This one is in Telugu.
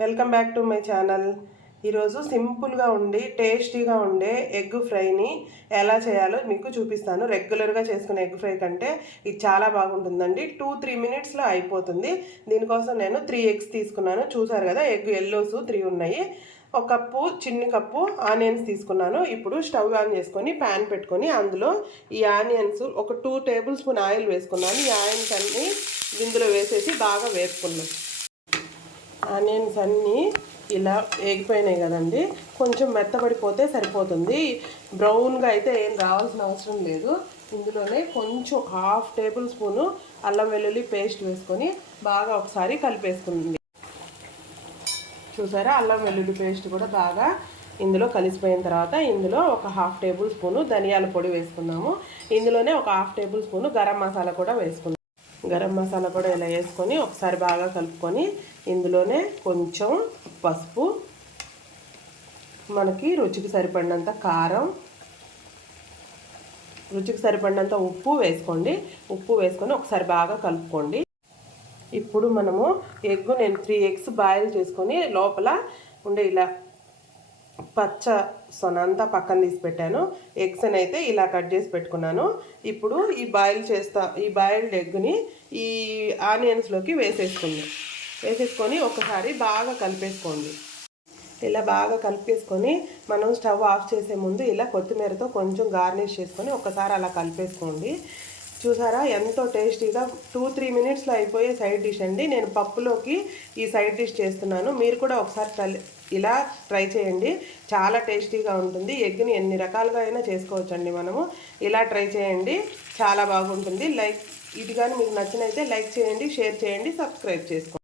Welcome back to my channel. ఈరోజు సింపుల్గా ఉండి టేస్టీగా ఉండే ఎగ్ ఫ్రైని ఎలా చేయాలో మీకు చూపిస్తాను. రెగ్యులర్గా చేసుకునే ఎగ్ ఫ్రై కంటే ఇది చాలా బాగుంటుందండి. 2-3 మినిట్స్లో అయిపోతుంది. దీనికోసం నేను 3 ఎగ్స్ తీసుకున్నాను. చూసారు కదా, ఎగ్ ఎల్లోస్ 3 ఉన్నాయి. ఒక కప్పు చిన్ని కప్పు ఆనియన్స్ తీసుకున్నాను. ఇప్పుడు స్టవ్ ఆన్ చేసుకొని ప్యాన్ పెట్టుకొని అందులో ఈ ఆనియన్స్ ఒక 2 టేబుల్ స్పూన్ ఆయిల్ వేసుకున్నాను. ఈ ఆయిల్స్ అన్నీ ఇందులో వేసేసి బాగా వేపుకున్నాను. ఆనియన్స్ అన్నీ ఇలా వేగిపోయినాయి కదండి, కొంచెం మెత్తబడిపోతే సరిపోతుంది. బ్రౌన్గా అయితే ఏం రావాల్సిన అవసరం లేదు. ఇందులోనే కొంచెం 1/2 టేబుల్ స్పూను అల్లం వెల్లుల్లి పేస్ట్ వేసుకొని బాగా ఒకసారి కలిపేసుకుంది. చూసారా, అల్లం వెల్లుల్లి పేస్ట్ కూడా బాగా ఇందులో కలిసిపోయిన తర్వాత ఇందులో ఒక 1/2 టేబుల్ స్పూను ధనియాల పొడి వేసుకున్నాము. ఇందులోనే ఒక 1/2 టేబుల్ స్పూను గరం మసాలా కూడా వేసుకున్నాము. గరం మసాలా కూడా ఇలా వేసుకొని ఒకసారి బాగా కలుపుకొని ఇందులోనే కొంచెం పసుపు, మనకి రుచికి సరిపడినంత కారం, రుచికి సరిపడినంత ఉప్పు వేసుకోండి. ఉప్పు వేసుకొని ఒకసారి బాగా కలుపుకోండి. ఇప్పుడు మనము నేను 3 ఎగ్స్ బాయిల్ చేసుకొని లోపల ఉండే ఇలా పచ్చ సొనంతా పక్కన తీసి పెట్టాను. ఎగ్స్ని అయితే ఇలా కట్ చేసి పెట్టుకున్నాను. ఇప్పుడు ఈ బాయిల్డ్ ఎగ్ని ఈ ఆనియన్స్లోకి వేసేసుకొని ఒకసారి బాగా కలిపేసుకోండి. ఇలా బాగా కలిపేసుకొని మనం స్టవ్ ఆఫ్ చేసే ముందు ఇలా కొత్తిమీరతో కొంచెం గార్నిష్ చేసుకొని ఒకసారి అలా కలిపేసుకోండి. చూసారా, ఎంతో టేస్టీగా 2-3 మినిట్స్లో అయిపోయే సైడ్ డిష్ అండి. నేను పప్పులోకి ఈ సైడ్ డిష్ చేస్తున్నాను. మీరు కూడా ఒకసారి ఇలా ట్రై చేయండి, చాలా టేస్టీగా ఉంటుంది. ఎగ్ని ఎన్ని రకాలుగా అయినా చేసుకోవచ్చండి మనము. ఇలా ట్రై చేయండి, చాలా బాగుంటుంది. ఇది కానీ మీకు నచ్చినైతే లైక్ చేయండి, షేర్ చేయండి, సబ్స్క్రైబ్ చేసుకోండి.